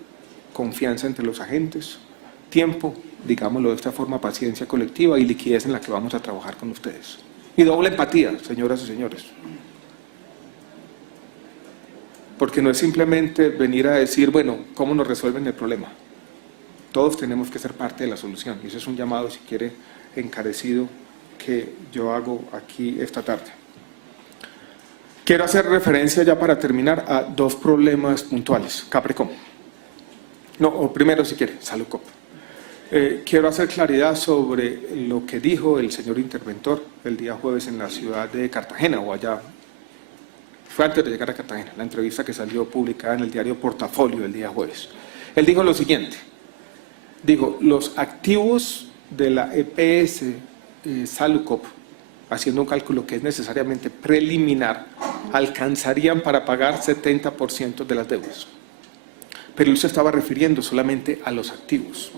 confianza entre los agentes, tiempo, digámoslo de esta forma, paciencia colectiva y liquidez en la que vamos a trabajar con ustedes. Y doble empatía, señoras y señores. Porque no es simplemente venir a decir, bueno, ¿cómo nos resuelven el problema? Todos tenemos que ser parte de la solución. Y ese es un llamado, si quiere, encarecido que yo hago aquí esta tarde. Quiero hacer referencia ya para terminar a 2 problemas puntuales. Capricorn. No, o primero, si quiere, Saludcop. Quiero hacer claridad sobre lo que dijo el señor interventor el día jueves en la ciudad de Cartagena, o allá, fue antes de llegar a Cartagena, la entrevista que salió publicada en el diario Portafolio el día jueves. Él dijo lo siguiente, digo, los activos de la EPS Saludcop, haciendo un cálculo que es necesariamente preliminar, alcanzarían para pagar 70% de las deudas. Pero él se estaba refiriendo solamente a los activos.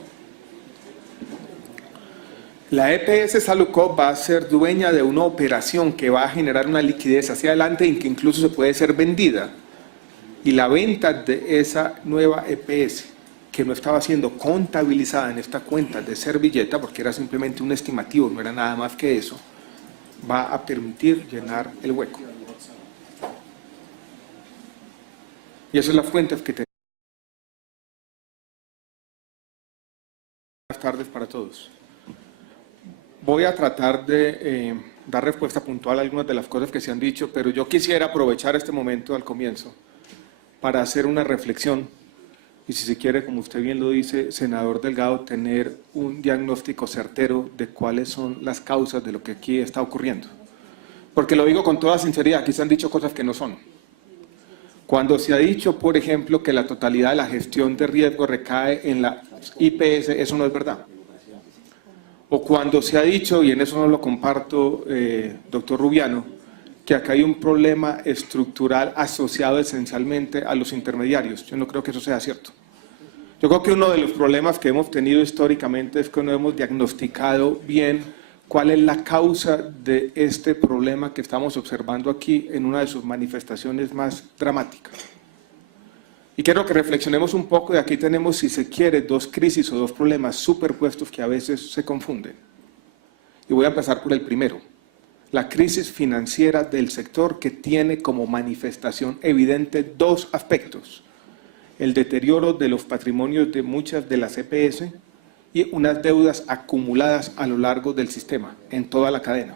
La EPS Saludcop va a ser dueña de una operación que va a generar una liquidez hacia adelante y que incluso se puede ser vendida. Y la venta de esa nueva EPS, que no estaba siendo contabilizada en esta cuenta de servilleta, porque era simplemente un estimativo, no era nada más que eso, va a permitir llenar el hueco. Y esa es la fuente que tenemos. Buenas tardes para todos. Voy a tratar de dar respuesta puntual a algunas de las cosas que se han dicho, pero yo quisiera aprovechar este momento al comienzo para hacer una reflexión y si se quiere, como usted bien lo dice, senador Delgado, tener un diagnóstico certero de cuáles son las causas de lo que aquí está ocurriendo. Porque lo digo con toda sinceridad, aquí se han dicho cosas que no son. Cuando se ha dicho, por ejemplo, que la totalidad de la gestión de riesgo recae en la IPS, eso no es verdad. O cuando se ha dicho, y en eso no lo comparto, doctor Rubiano, que acá hay un problema estructural asociado esencialmente a los intermediarios. Yo no creo que eso sea cierto. Yo creo que uno de los problemas que hemos tenido históricamente es que no hemos diagnosticado bien cuál es la causa de este problema que estamos observando aquí en una de sus manifestaciones más dramáticas. Y quiero que reflexionemos un poco, y aquí tenemos, si se quiere, dos crisis o dos problemas superpuestos que a veces se confunden. Y voy a empezar por el primero. La crisis financiera del sector, que tiene como manifestación evidente dos aspectos: el deterioro de los patrimonios de muchas de las EPS y unas deudas acumuladas a lo largo del sistema, en toda la cadena.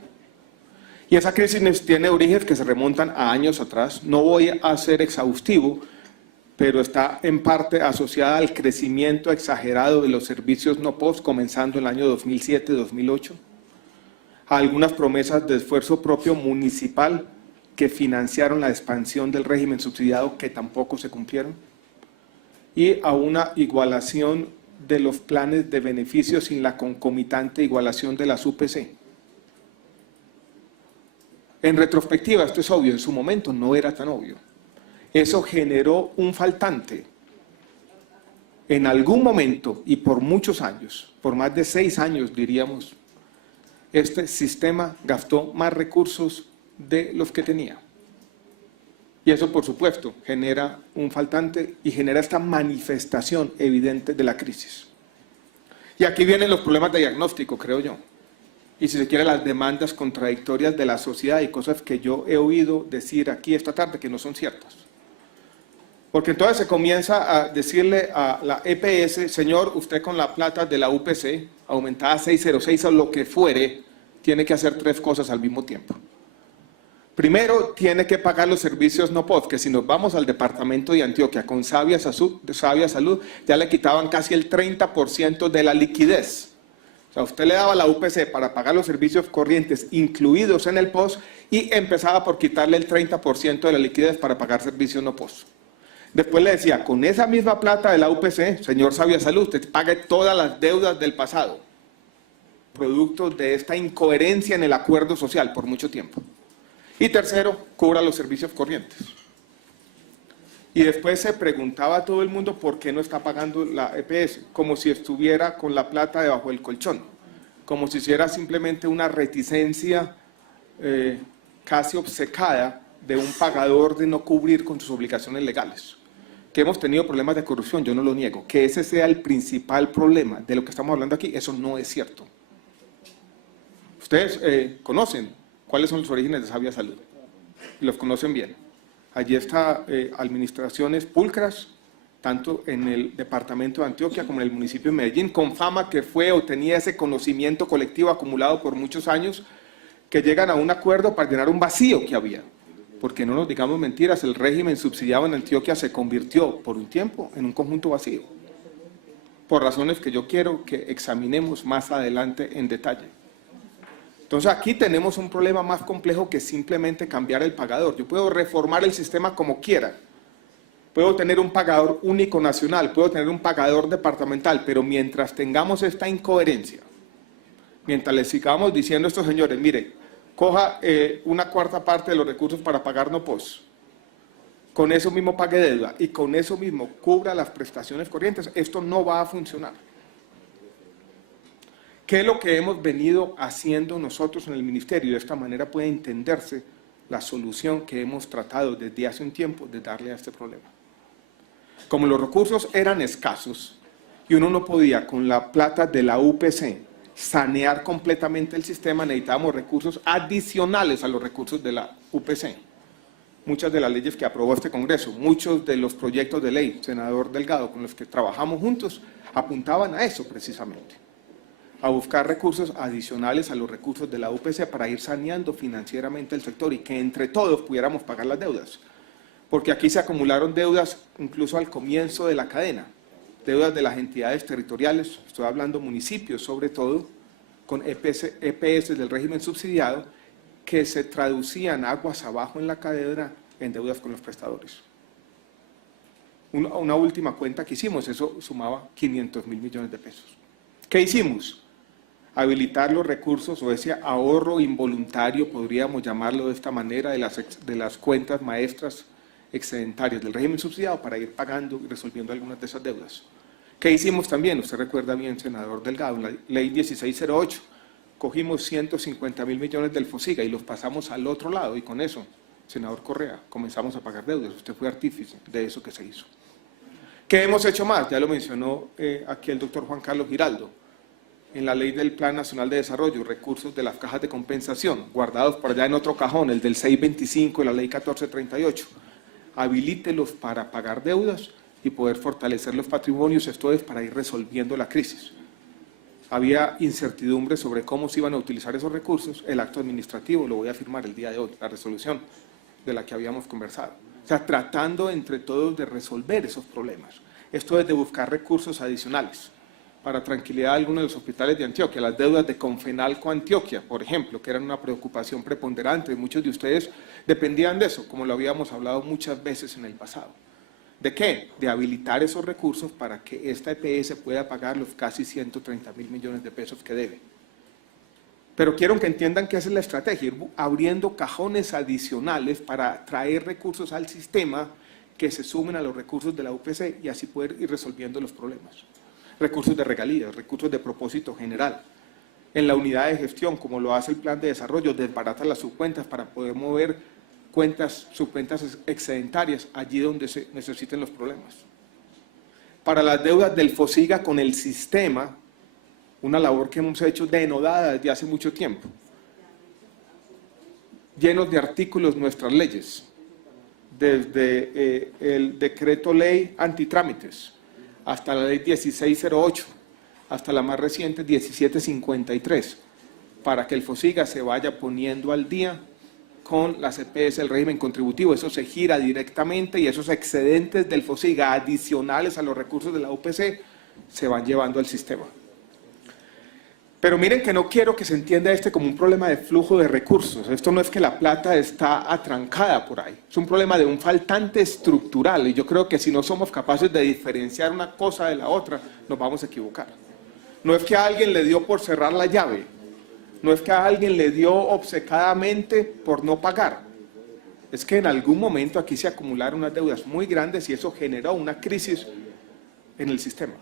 Y esa crisis tiene orígenes que se remontan a años atrás. No voy a ser exhaustivo, pero está en parte asociada al crecimiento exagerado de los servicios no POS, comenzando en el año 2007-2008. A algunas promesas de esfuerzo propio municipal que financiaron la expansión del régimen subsidiado, que tampoco se cumplieron, y a una igualación de los planes de beneficios sin la concomitante igualación de las UPC. En retrospectiva, esto es obvio, en su momento no era tan obvio. Eso generó un faltante. En algún momento y por muchos años, por más de 6 años diríamos, este sistema gastó más recursos de los que tenía. Y eso, por supuesto, genera un faltante y genera esta manifestación evidente de la crisis. Y aquí vienen los problemas de diagnóstico, creo yo. Y si se quiere, las demandas contradictorias de la sociedad y cosas que yo he oído decir aquí esta tarde que no son ciertas. Porque entonces se comienza a decirle a la EPS: señor, usted con la plata de la UPC, aumentada a 606 o lo que fuere, tiene que hacer 3 cosas al mismo tiempo. Primero, tiene que pagar los servicios no POS, que si nos vamos al departamento de Antioquia con Sabia Salud, ya le quitaban casi el 30% de la liquidez. O sea, usted le daba a la UPC para pagar los servicios corrientes incluidos en el POS y empezaba por quitarle el 30% de la liquidez para pagar servicios no POS. Después le decía: con esa misma plata de la UPC, señor Sabia Salud, usted pague todas las deudas del pasado, producto de esta incoherencia en el acuerdo social por mucho tiempo. Y tercero, cubra los servicios corrientes. Y después se preguntaba a todo el mundo por qué no está pagando la EPS, como si estuviera con la plata debajo del colchón, como si hiciera simplemente una reticencia casi obcecada de un pagador de no cubrir con sus obligaciones legales. Que hemos tenido problemas de corrupción, yo no lo niego. Que ese sea el principal problema de lo que estamos hablando aquí, eso no es cierto. Ustedes conocen cuáles son los orígenes de Sabia Salud, y los conocen bien. Allí está administraciones pulcras, tanto en el departamento de Antioquia como en el municipio de Medellín, con fama que fue o tenía ese conocimiento colectivo acumulado por muchos años, que llegan a un acuerdo para llenar un vacío que había. Porque no nos digamos mentiras, el régimen subsidiado en Antioquia se convirtió por un tiempo en un conjunto vacío, por razones que yo quiero que examinemos más adelante en detalle. Entonces aquí tenemos un problema más complejo que simplemente cambiar el pagador. Yo puedo reformar el sistema como quiera, puedo tener un pagador único nacional, puedo tener un pagador departamental, pero mientras tengamos esta incoherencia, mientras les sigamos diciendo a estos señores: mire, coja una cuarta parte de los recursos para pagar no POS, con eso mismo pague deuda y con eso mismo cubra las prestaciones corrientes, esto no va a funcionar. ¿Qué es lo que hemos venido haciendo nosotros en el ministerio? De esta manera puede entenderse la solución que hemos tratado desde hace un tiempo de darle a este problema. Como los recursos eran escasos y uno no podía con la plata de la UPC sanear completamente el sistema, necesitábamos recursos adicionales a los recursos de la UPC. Muchas de las leyes que aprobó este Congreso, muchos de los proyectos de ley, senador Delgado, con los que trabajamos juntos, apuntaban a eso precisamente, a buscar recursos adicionales a los recursos de la UPC para ir saneando financieramente el sector y que entre todos pudiéramos pagar las deudas. Porque aquí se acumularon deudas incluso al comienzo de la cadena. deudas de las entidades territoriales, estoy hablando municipios sobre todo, con EPS del régimen subsidiado, que se traducían aguas abajo en la cadena en deudas con los prestadores. Una última cuenta que hicimos, eso sumaba 500.000 millones de pesos. ¿Qué hicimos? Habilitar los recursos o ese ahorro involuntario, podríamos llamarlo de esta manera, de las cuentas maestras excedentarias del régimen subsidiado para ir pagando y resolviendo algunas de esas deudas. ¿Qué hicimos también? Usted recuerda bien, senador Delgado, en la ley 1608, cogimos 150.000 millones del FOSIGA y los pasamos al otro lado y con eso, senador Correa, comenzamos a pagar deudas. Usted fue artífice de eso que se hizo. ¿Qué hemos hecho más? Ya lo mencionó aquí el doctor Juan Carlos Giraldo. En la ley del Plan Nacional de Desarrollo, recursos de las cajas de compensación, guardados por allá en otro cajón, el del 625 y la ley 1438. Habilítelos para pagar deudas y poder fortalecer los patrimonios, esto es para ir resolviendo la crisis. Había incertidumbre sobre cómo se iban a utilizar esos recursos, el acto administrativo lo voy a firmar el día de hoy, la resolución de la que habíamos conversado. O sea, tratando entre todos de resolver esos problemas. Esto es de buscar recursos adicionales para tranquilidad de algunos de los hospitales de Antioquia, las deudas de Confenalco Antioquia, por ejemplo, que eran una preocupación preponderante, muchos de ustedes dependían de eso, como lo habíamos hablado muchas veces en el pasado. ¿De qué? De habilitar esos recursos para que esta EPS pueda pagar los casi 130.000 millones de pesos que debe. Pero quiero que entiendan que esa es la estrategia, ir abriendo cajones adicionales para traer recursos al sistema que se sumen a los recursos de la UPC y así poder ir resolviendo los problemas. Recursos de regalías, recursos de propósito general. En la unidad de gestión, como lo hace el plan de desarrollo, desbarata las subcuentas para poder mover subcuentas excedentarias allí donde se necesiten los problemas. Para las deudas del FOSIGA con el sistema, una labor que hemos hecho denodada desde hace mucho tiempo. Llenos de artículos nuestras leyes, desde el decreto ley antitrámites, hasta la ley 1608, hasta la más reciente 1753, para que el FOSIGA se vaya poniendo al día con las EPS del régimen contributivo. Eso se gira directamente y esos excedentes del FOSIGA adicionales a los recursos de la UPC se van llevando al sistema. Pero miren que no quiero que se entienda como un problema de flujo de recursos. Esto no es que la plata está atrancada por ahí. Es un problema de un faltante estructural y yo creo que si no somos capaces de diferenciar una cosa de la otra, nos vamos a equivocar. No es que a alguien le dio por cerrar la llave, no es que a alguien le dio obcecadamente por no pagar. Es que en algún momento aquí se acumularon unas deudas muy grandes y eso generó una crisis en el sistema.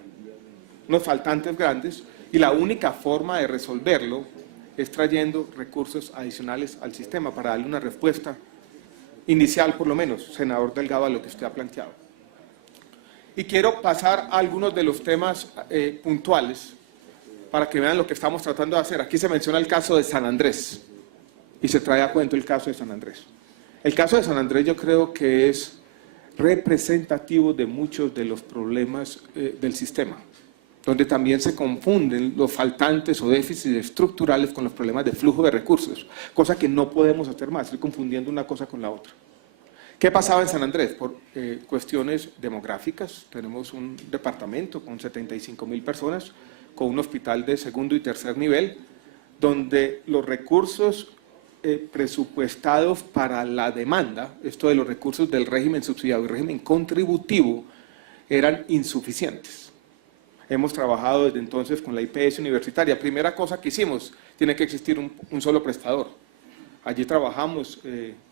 Unos faltantes grandes. Y la única forma de resolverlo es trayendo recursos adicionales al sistema para darle una respuesta inicial, por lo menos, senador Delgado, a lo que usted ha planteado. Y quiero pasar a algunos de los temas puntuales para que vean lo que estamos tratando de hacer. Aquí se menciona el caso de San Andrés y se trae a cuento el caso de San Andrés. El caso de San Andrés yo creo que es representativo de muchos de los problemas del sistema, donde también se confunden los faltantes o déficits estructurales con los problemas de flujo de recursos, cosa que no podemos hacer más, estoy confundiendo una cosa con la otra. ¿Qué pasaba en San Andrés? Por cuestiones demográficas, tenemos un departamento con 75.000 personas, con un hospital de segundo y tercer nivel, donde los recursos presupuestados para la demanda, esto de los recursos del régimen subsidiado y régimen contributivo, eran insuficientes. Hemos trabajado desde entonces con la IPS universitaria. Primera cosa que hicimos, tiene que existir un solo prestador. Allí trabajamos,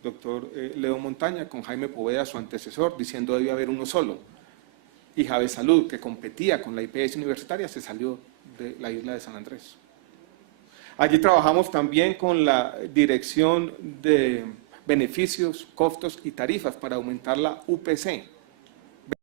doctor Leo Montaña, con Jaime Poveda, su antecesor, diciendo debía haber uno solo. Y Jave Salud, que competía con la IPS universitaria, se salió de la isla de San Andrés. Allí trabajamos también con la dirección de beneficios, costos y tarifas para aumentar la UPC.